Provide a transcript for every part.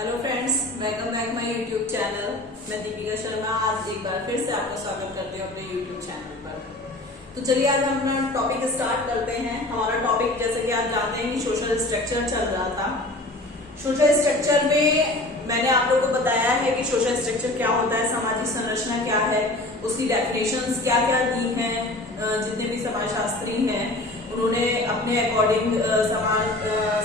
Hello friends, welcome back my YouTube channel. मैं दीपिका शर्मा आज एक बार फिर से आपका स्वागत करती हूँ अपने यूट्यूब चैनल पर। तो चलिए आज हम अपना टॉपिक स्टार्ट करते हैं। हमारा टॉपिक जैसे कि आप जानते हैं कि सोशल स्ट्रक्चर चल रहा था। सोशल स्ट्रक्चर में मैंने आप लोगों को बताया है कि सोशल स्ट्रक्चर क्या होता है, सामाजिक संरचना क्या है, उसकी डेफिनेशंस क्या क्या दी हैं। जितने भी समाजशास्त्री हैं उन्होंने अपने अकॉर्डिंग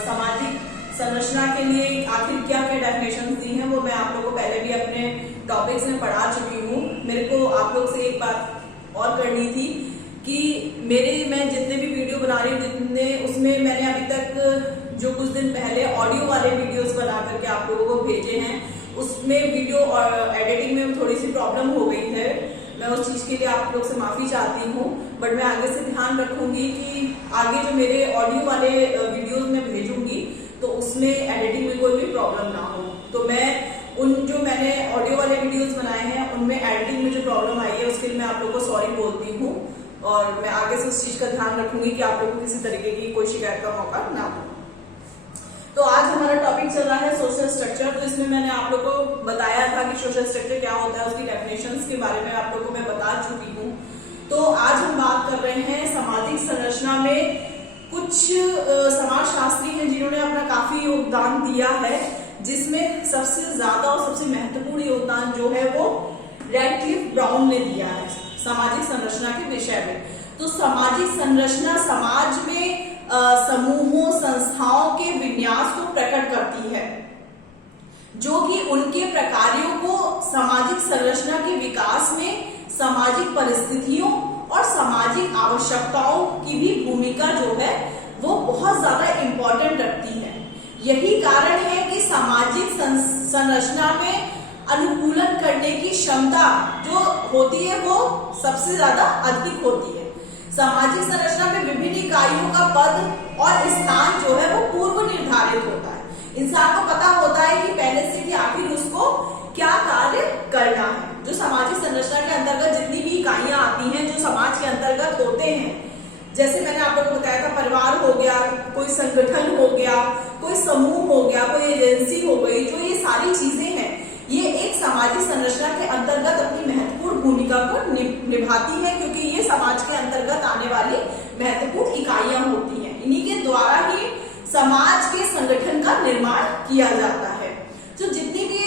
सामाजिक संरचना के लिए आखिर क्या क्या डेफिनेशन दी हैं वो मैं आप लोगों को पहले भी अपने टॉपिक्स में पढ़ा चुकी हूँ। मेरे को आप लोग से एक बात और करनी थी कि मैं जितने भी वीडियो बना रही हूँ उसमें मैंने अभी तक जो कुछ दिन पहले ऑडियो वाले वीडियोस बना करके आप लोगों को भेजे हैं, उसमें वीडियो और एडिटिंग में थोड़ी सी प्रॉब्लम हो गई है। मैं उस चीज के लिए आप लोग से माफी चाहती हूँ, बट मैं आगे से ध्यान रखूंगी कि आगे जो मेरे ऑडियो वाले वीडियोस में भेजूंगी तो उसमें एडिटिंग में कोई भी प्रॉब्लम ना हो। तो मैं मैंने ऑडियो वाले वीडियोस बनाए हैं उनमें एडिटिंग में जो प्रॉब्लम आई है उसके लिए मैं आप लोगों को सॉरी बोलती हूँ और मैं आगे से उस चीज का ध्यान रखूंगी कि आप लोगों को किसी तरीके की कोई शिकायत का मौका ना हो। तो आज हमारा टॉपिक चल रहा है सोशल स्ट्रक्चर। तो इसमें मैंने आप लोगों को बताया था कि सोशल स्ट्रक्चर क्या होता है, उसकी डेफिनेशंस के बारे में आप लोगों को मैं बता चुकी हूँ। तो आज हम बात कर रहे हैं सामाजिक संरचना में कुछ समाजशास्त्री हैं जिन्होंने अपना काफी योगदान दिया है, जिसमें सबसे ज्यादा और सबसे महत्वपूर्ण योगदान जो है वो रैडक्लिफ ब्राउन ने दिया है सामाजिक संरचना के विषय में। तो सामाजिक संरचना समाज में समूहों संस्थाओं के विन्यास को प्रकट करती है, जो कि उनके प्रकारों को सामाजिक संरचना के विकास में सामाजिक परिस्थितियों और सामाजिक आवश्यकताओं की भी भूमिका जो है वो बहुत ज्यादा इम्पोर्टेंट रखती है। यही कारण है कि सामाजिक संरचना में अनुकूलन करने की क्षमता जो होती है वो सबसे ज्यादा अधिक होती है। सामाजिक संरचना में विभिन्न इकाइयों का पद और स्थान जो है वो पूर्व निर्धारित होता है। इंसान को पता होता है कि पहले से कि आखिर उसको क्या कार्य करना है। जो सामाजिक संरचना के अंतर्गत जितनी भी इकाइयां आती हैं जो समाज के अंतर्गत होते हैं, जैसे मैंने आप लोगों को बताया था, परिवार हो गया, कोई संगठन हो गया, कोई समूह हो गया, कोई एजेंसी हो गई, जो ये सारी चीजें हैं ये एक सामाजिक संरचना के अंतर्गत अपनी महत्वपूर्ण भूमिका को निभाती है, क्योंकि ये समाज के अंतर्गत आने वाली महत्वपूर्ण इकाइयां होती हैं। इन्हीं के द्वारा ही समाज के संगठन का निर्माण किया जाता है। तो जितनी भी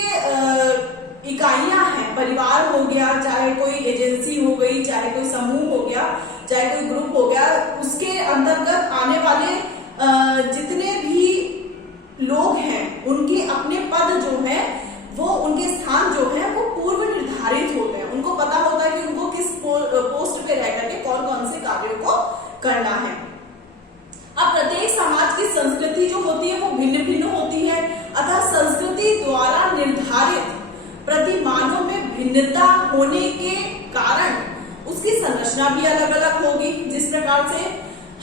इकाइयां हैं, परिवार हो गया, चाहे कोई एजेंसी हो गई, चाहे कोई समूह हो गया, चाहे कोई ग्रुप हो गया, उसके अंतर्गत आने वाले जितने भी लोग हैं उनके अपने पद जो है वो, उनके स्थान जो है वो पूर्व निर्धारित होते हैं। उनको पता होता है कि उनको किस पोस्ट पे रह करके कौन कौन से कार्यों को करना है। अब प्रत्येक समाज की संस्कृति जो होती है वो भिन्न भिन्न होती है, अतः संस्कृति द्वारा निर्धारित प्रतिमानों में भिन्नता होने के कारण उसकी संरचना भी अलग अलग होगी। जिस प्रकार से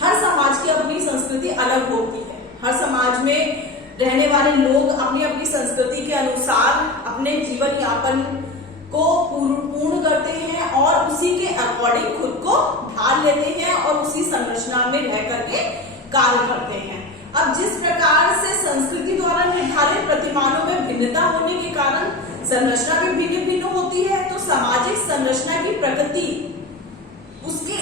हर समाज की अपनी संस्कृति अलग होती है, हर समाज में रहने वाले लोग अपनी अपनी संस्कृति के अनुसार अपने जीवन यापन को पूर्ण करते हैं और उसी के अकॉर्डिंग खुद को ढाल लेते हैं और उसी संरचना में रह करके कार्य करते हैं। अब जिस प्रकार से संस्कृति द्वारा निर्धारित प्रतिमानों में भिन्नता होने के कारण संरचना भी भिन्न भिन्न होती है, तो सामाजिक संरचना की प्रकृति उसके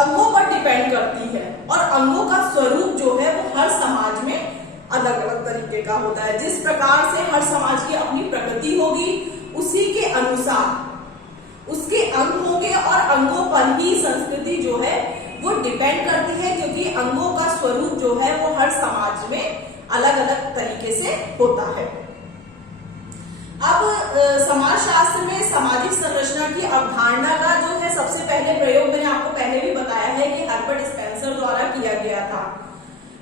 अंगों पर डिपेंड करती है और अंगों का स्वरूप जो है वो हर समाज में अलग अलग तरीके का होता है। जिस प्रकार से हर समाज की अपनी प्रकृति होगी उसी के अनुसार उसके अंग होंगे और अंगों पर ही संस्कृति जो है वो डिपेंड करती है, क्योंकि अंगों का स्वरूप जो है वो हर समाज में अलग अलग तरीके से होता है। अब समाजशास्त्र में सामाजिक संरचना की अवधारणा का जो है सबसे पहले प्रयोग मैंने आपको पहले भी बताया है कि हर्बर्ट स्पेंसर द्वारा किया गया था।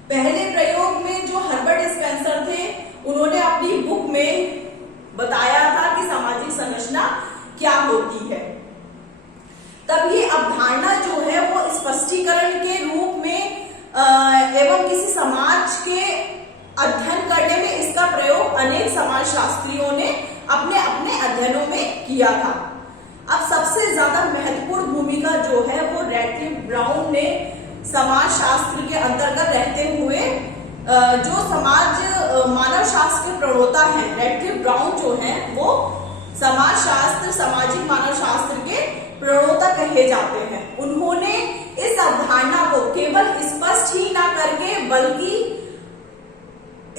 पहले प्रयोग में जो हर्बर्ट स्पेंसर थे उन्होंने अपनी बुक में बताया था कि सामाजिक संरचना क्या होती है। तब ये अवधारणा जो है वो स्पष्टीकरण के रूप में एवं किसी समाज के अध्ययन करने में इसका प्रयोग अनेक समाजशास्त्रियों ने अपने अपने अध्ययनों में किया था। अब सबसे ज्यादा महत्वपूर्ण भूमिका जो है वो रैडक्लिफ ब्राउन ने समाजशास्त्र के अंतर्गत रहते हुए जो मानव शास्त्र के प्रणेता हैं रैडक्लिफ ब्राउन जो हैं वो समाज शास्त्र, सामाजिक मानव शास्त्र के प्रणेता कहे जाते हैं। उन्होंने इस अवधारणा को केवल स्पष्ट ही ना करके बल्कि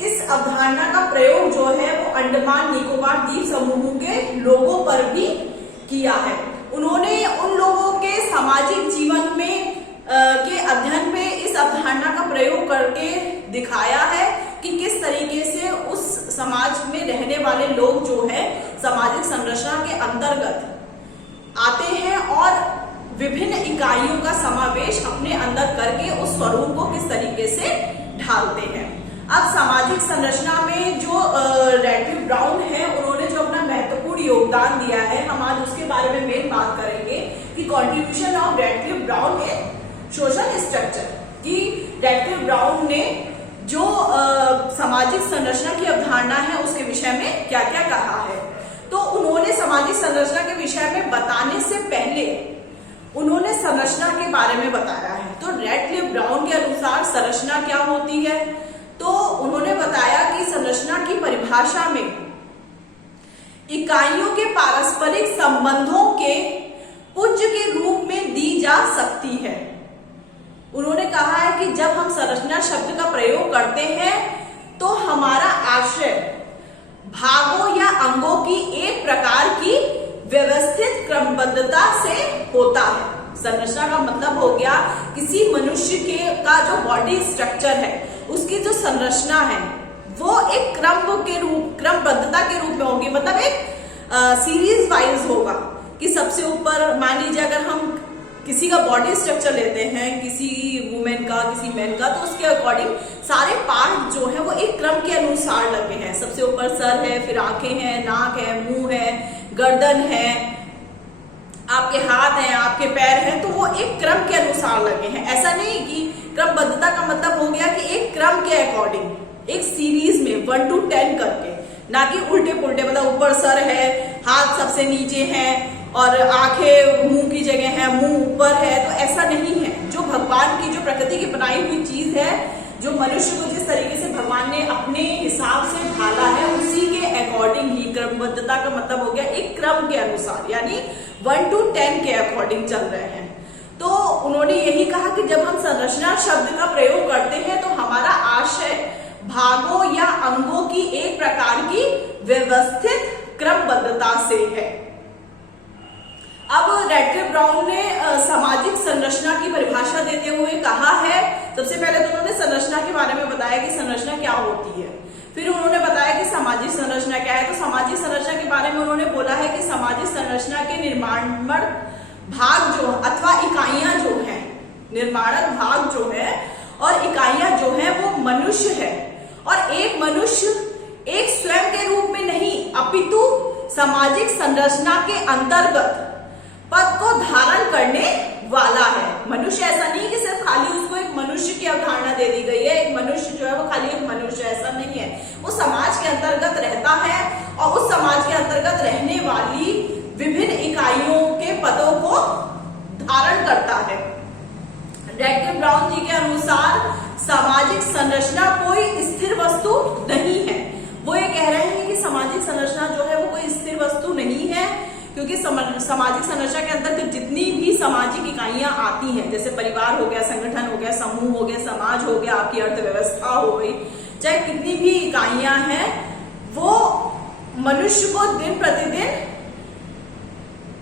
इस अवधारणा का प्रयोग जो है वो अंडमान निकोबार द्वीप समूह के लोगों पर भी किया है। उन्होंने उन लोगों के सामाजिक जीवन में के अध्ययन में इस अवधारणा का प्रयोग करके दिखाया है कि किस तरीके से उस समाज में रहने वाले लोग जो है सामाजिक संरचना के अंतर्गत आते हैं और विभिन्न इकाइयों का समावेश अपने अंदर करके उस स्वरूप को किस तरीके से ढालते हैं। अब सामाजिक संरचना में जो रैडक्लिफ ब्राउन है उन्होंने जो अपना महत्वपूर्ण योगदान दिया है, हम आज उसके बारे में मेन बात करेंगे कि contribution of Radcliffe brown in social structure, कि रैडक्लिफ ब्राउन ने जो सामाजिक संरचना की अवधारणा है उसके विषय में क्या क्या कहा है। तो उन्होंने सामाजिक संरचना के विषय में बताने से पहले उन्होंने संरचना के बारे में बताया है। तो रैडक्लिफ ब्राउन के अनुसार संरचना क्या होती है, तो उन्होंने बताया कि संरचना की परिभाषा में इकाइयों के पारस्परिक संबंधों के पुंज के रूप में दी जा सकती है। उन्होंने कहा है कि जब हम संरचना शब्द का प्रयोग करते हैं तो हमारा आशय भागों या अंगों की एक प्रकार की व्यवस्थित क्रमबद्धता से होता है। संरचना का मतलब हो गया किसी मनुष्य का जो बॉडी स्ट्रक्चर है उसकी जो संरचना है वो एक क्रमबद्धता के रूप में होगी, मतलब एक सीरीज वाइज होगा कि सबसे ऊपर मान लीजिए अगर हम किसी का बॉडी स्ट्रक्चर लेते हैं, किसी वुमेन का, किसी मैन का, तो उसके अकॉर्डिंग सारे पार्ट जो है वो एक क्रम के अनुसार लगे हैं। सबसे ऊपर सर है, फिर आंखें हैं, नाक है, मुंह है, गर्दन है, आपके हाथ हैं, आपके पैर हैं, तो वो एक क्रम के अनुसार लगे हैं। ऐसा नहीं कि क्रमबद्धता का मतलब हो गया कि एक क्रम के अकॉर्डिंग एक सीरीज में 1 to 10 करके, ना कि उल्टे पुल्टे, मतलब ऊपर सर है, हाथ सबसे नीचे है और आंखें मुंह की जगह है, मुंह ऊपर है, तो ऐसा नहीं है। जो भगवान की, जो प्रकृति की बनाई हुई चीज है, जो मनुष्य को जिस तरीके से भगवान ने अपने हिसाब से ढाला है उसी के अकॉर्डिंग ही क्रमबद्धता का मतलब हो गया एक क्रम के अनुसार, यानी 1 to 10 के अकॉर्डिंग चल रहे हैं। तो उन्होंने यही कहा कि जब हम संरचना शब्द का प्रयोग करते हैं तो हमारा आशय भागों या अंगों की एक प्रकार की व्यवस्थित क्रमबद्धता से है। अब रैडक्लिफ ब्राउन ने सामाजिक संरचना की परिभाषा देते हुए कहा है, सबसे पहले तो उन्होंने संरचना के बारे में बताया कि संरचना क्या होती है, फिर उन्होंने बताया कि सामाजिक संरचना क्या है। तो सामाजिक संरचना के बारे में उन्होंने बोला है कि सामाजिक संरचना के निर्माण भाग जो अथवा इकाइयां जो है, निर्माणक भाग जो है और इकाइयां जो है वो मनुष्य है, और एक मनुष्य एक स्वयं के रूप में नहीं अपितु सामाजिक संरचना के अंतर्गत पद को धारण करने वाला है। मनुष्य ऐसा नहीं कि सिर्फ खाली उसको एक मनुष्य की अवधारणा दे दी गई है, एक मनुष्य जो है वो खाली एक मनुष्य, ऐसा नहीं है। वो समाज के अंतर्गत रहता है और उस समाज के अंतर्गत रहने वाली विभिन्न इकाइयों के पदों को धारण करता है। रैडक्लिफ ब्राउन जी के अनुसार सामाजिक संरचना कोई स्थिर वस्तु नहीं है। वो ये कह रहे हैं कि सामाजिक संरचना जो है वो कोई स्थिर वस्तु नहीं है, क्योंकि सामाजिक संरचना के अंतर्गत जितनी भी सामाजिक इकाइयां आती हैं, जैसे परिवार हो गया, संगठन हो गया, समूह हो गया, समाज हो गया, आपकी अर्थव्यवस्था हो गई, चाहे कितनी भी इकाइयां हैं, वो मनुष्य को दिन प्रतिदिन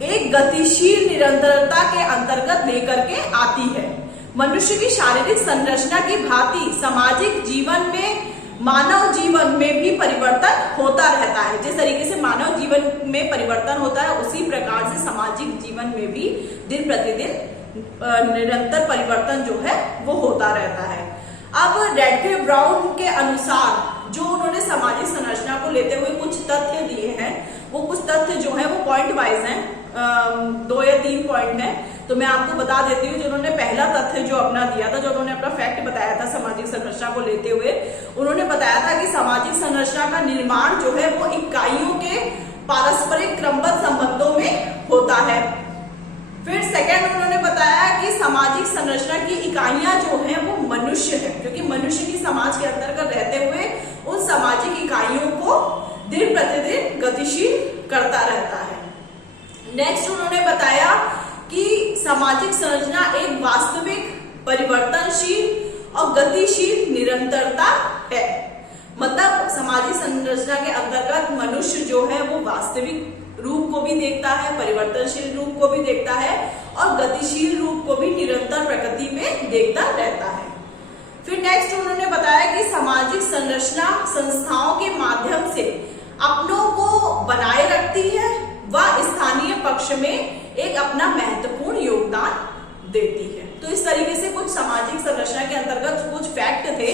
एक गतिशील निरंतरता के अंतर्गत लेकर के आती है। मनुष्य की शारीरिक संरचना की भांति सामाजिक जीवन में, मानव जीवन में भी परिवर्तन होता रहता है। जिस तरीके से मानव जीवन में परिवर्तन होता है उसी प्रकार से सामाजिक जीवन में भी दिन प्रतिदिन निरंतर परिवर्तन जो है वो होता रहता है। अब रैडक्लिफ ब्राउन के अनुसार जो उन्होंने सामाजिक संरचना को लेते हुए कुछ तथ्य दिए हैं, वो कुछ तथ्य जो है वो पॉइंट वाइज हैं, 2 या 3 पॉइंट हैं, तो मैं आपको बता देती हूँ। जो उन्होंने पहला तथ्य जो अपना दिया था, जो उन्होंने अपना फैक्ट बताया था सामाजिक संरचना को लेते हुए, उन्होंने बताया था कि सामाजिक संरचना का निर्माण जो है वो इकाइयों के पारस्परिक क्रमबद्ध संबंधों में होता है। फिर सेकंड उन्होंने बताया कि सामाजिक संरचना की इकाइयां जो हैं वो मनुष्य है, क्योंकि मनुष्य की समाज के अंतर्गत रहते हुए उन सामाजिक इकाइयों को दिन प्रतिदिन गतिशील करता रहता है। नेक्स्ट उन्होंने बताया कि सामाजिक संरचना एक वास्तविक, परिवर्तनशील और गतिशील निरंतरता है। मतलब सामाजिक संरचना के अंतर्गत मनुष्य जो है वो वास्तविक रूप को भी देखता है, परिवर्तनशील रूप को भी देखता है और गतिशील रूप को भी निरंतर प्रकृति में देखता रहता है। फिर नेक्स्ट उन्होंने बताया कि सामाजिक संरचना संस्थाओं के माध्यम से अपनों को बनाए रखती है व स्थानीय पक्ष में एक अपना महत्वपूर्ण योगदान देती है। तो इस तरीके से कुछ सामाजिक संरचना के अंतर्गत कुछ फैक्ट थे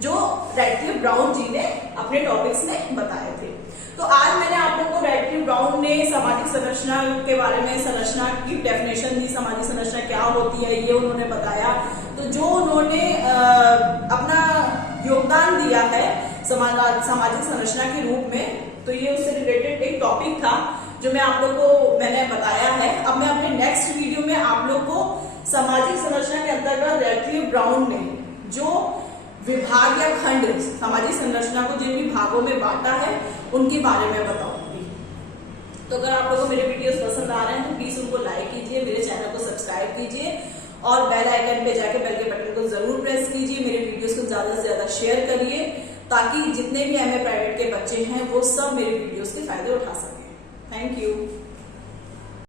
जो रैडक्लिफ ब्राउन जी ने अपने टॉपिक्स में बताए थे। तो आज मैंने आप लोगों को रैडक्लिफ ब्राउन ने सामाजिक संरचना के बारे में, संरचना की डेफिनेशन दी, सामाजिक संरचना क्या होती है ये उन्होंने बताया। तो जो उन्होंने अपना योगदान दिया है सामाजिक संरचना के रूप में, तो ये उससे रिलेटेड एक टॉपिक था जो मैं आप लोग को मैंने बताया है। अब मैं अपने नेक्स्ट वीडियो में आप लोग को सामाजिक संरचना के अंतर्गत रैडक्लिफ ब्राउन ने जो विभाग या खंड सामाजिक संरचना को जिन भी भागों में बांटा है उनके बारे में बताऊंगी। तो अगर आप लोगों को मेरे वीडियोस पसंद आ रहे हैं तो प्लीज उनको लाइक कीजिए, मेरे चैनल को सब्सक्राइब कीजिए और बेल आइकन पे जाके बेल के बटन को जरूर प्रेस कीजिए। मेरे वीडियोस को ज्यादा से ज्यादा शेयर करिए ताकि जितने भी एमए प्राइवेट के बच्चे हैं वो सब मेरे वीडियोस के फायदे उठा सकें। Thank you.